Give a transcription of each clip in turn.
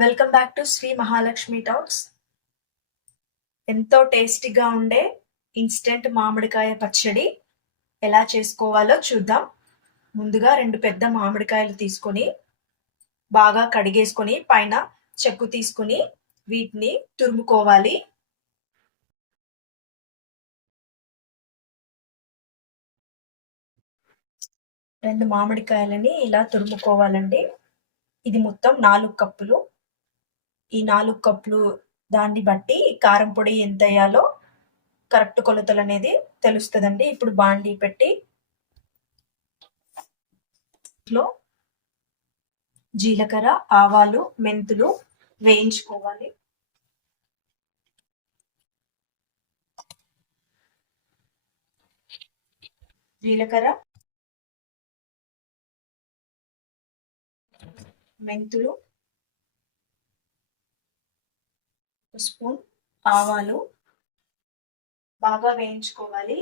Welcome back to Shri Mahalakshmi talks. ఎంతో టేస్టీగా ఉండే ఇన్స్టెంట్ మామిడికాయ పచ్చడి ఎలా చేసుకోవాలో చూద్దాం. ముందుగా 2 పెద్ద మామిడికాయలు తీసుకొని బాగా కడిగేసుకొని పైన చెక్కు తీసుకొని వీటిని తురుముకోవాలి. రెండు మామిడికాయలని ఇలా తురుముకోవాలండి. ఇది మొత్తం 4 కప్పులు. ఈ 4 కప్పులు దాన్ని బట్టి కారం పొడి ఎంత వేయాలో కరెక్ట్ కొలతలు అనేది తెలుస్తుందండి. ఇప్పుడు బాండీ పెట్టి జీలకర్ర, ఆవాలు, మెంతులు వేయించుకోవాలి. జీలకర్ర, మెంతులు, స్పూన్ ఆవాలు బాగా వేయించుకోవాలి.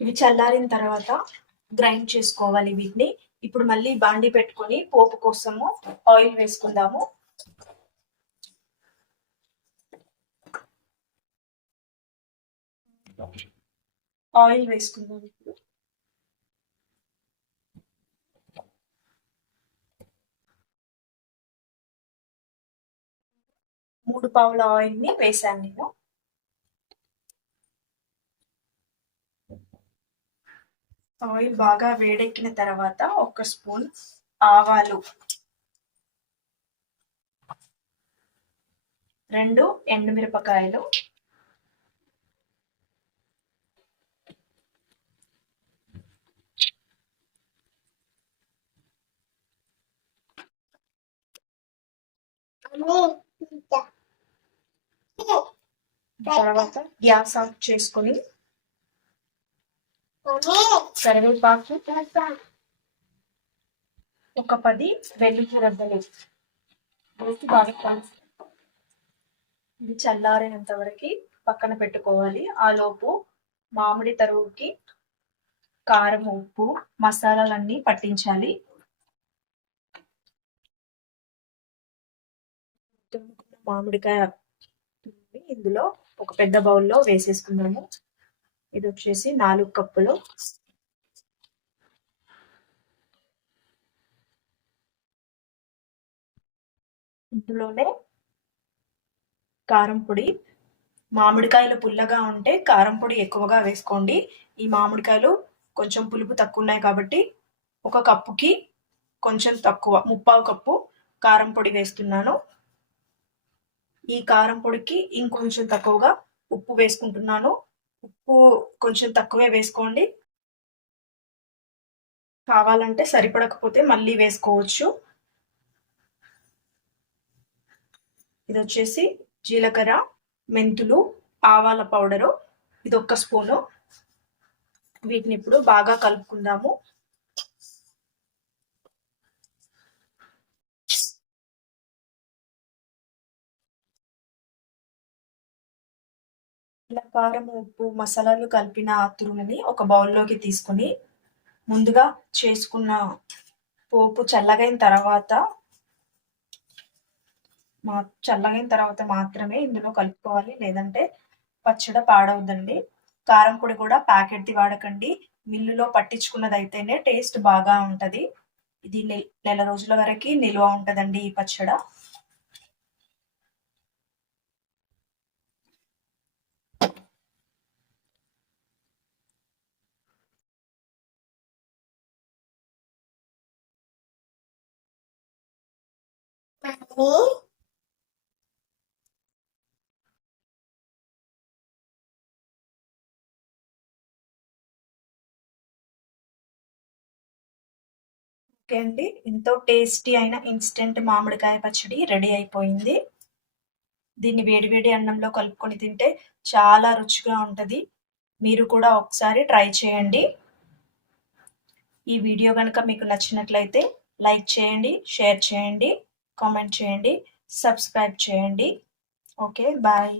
ఇవి చల్లారిన తర్వాత గ్రైండ్ చేసుకోవాలి వీటిని. ఇప్పుడు మళ్ళీ బాండి పెట్టుకొని పోపు కోసము ఆయిల్ వేసుకుందాము. ఆయిల్ వేసుకుందాం. ఇప్పుడు 3 పావుల ఆయిల్ ని వేసాను నేను. ఆయిల్ బాగా వేడెక్కిన తర్వాత 1 స్పూన్ ఆవాలు, 2 ఎండుమిరపకాయలు, తర్వాత గ్యాస్ ఆఫ్ చేసుకొని కరివేపాకు, ఒక 10 వెల్లుల్లి రెబ్బలు వేసి బాగా ఇది చల్లారేంత వరకు పక్కన పెట్టుకోవాలి. ఆ లోపు మామిడి తరుగుకి కారం, ఉప్పు, మసాలాలన్నీ పట్టించాలి. మామిడికాయ ఇందులో ఒక పెద్ద బౌల్లో వేసేసుకున్నాము. ఇది వచ్చేసి 4 కప్పులు. ఇందులోనే కారం పొడి, మామిడికాయలు పుల్లగా ఉంటే కారం పొడి ఎక్కువగా వేసుకోండి. ఈ మామిడికాయలు కొంచెం పులుపు తక్కువ ఉన్నాయి కాబట్టి 1 కప్పుకి కొంచెం తక్కువ 3/4 కప్పు కారం పొడి వేస్తున్నాను. ఈ కారం పొడికి ఇంకొంచెం తక్కువగా ఉప్పు వేసుకుంటున్నాను. ఉప్పు కొంచెం తక్కువే వేసుకోండి, కావాలంటే సరిపడకపోతే మళ్ళీ వేసుకోవచ్చు. ఇది వచ్చేసి జీలకర్ర, మెంతులు, ఆవాల పౌడరు, ఇది 1 స్పూను. వీటిని ఇప్పుడు బాగా కలుపుకుందాము. ఇలా కారం, ఉప్పు, మసాలాలు కలిపిన తురుముని ఒక బౌల్లోకి తీసుకుని ముందుగా చేసుకున్న పోపు చల్లగైన తర్వాత మాత్రమే ఇందులో కలుపుకోవాలి, లేదంటే పచ్చడి పాడవుద్దండి. కారం పొడి కూడా ప్యాకెట్ది వాడకండి, మిల్లులో పట్టించుకున్నది అయితేనే టేస్ట్ బాగా ఉంటది. ఇది నెల రోజుల వరకు నిల్వ ఉంటదండి ఈ పచ్చడ. ఓకే అండి, ఎంతో టేస్టీ అయిన ఇన్స్టెంట్ మామిడికాయ పచ్చడి రెడీ అయిపోయింది. దీన్ని వేడివేడి అన్నంలో కలుపుకొని తింటే చాలా రుచిగా ఉంటుంది. మీరు కూడా ఒకసారి ట్రై చేయండి. ఈ వీడియో కనుక మీకు నచ్చినట్లయితే లైక్ చేయండి, షేర్ చేయండి, కామెంట్ చేయండి, సబ్స్క్రైబ్ చేయండి. Okay, bye.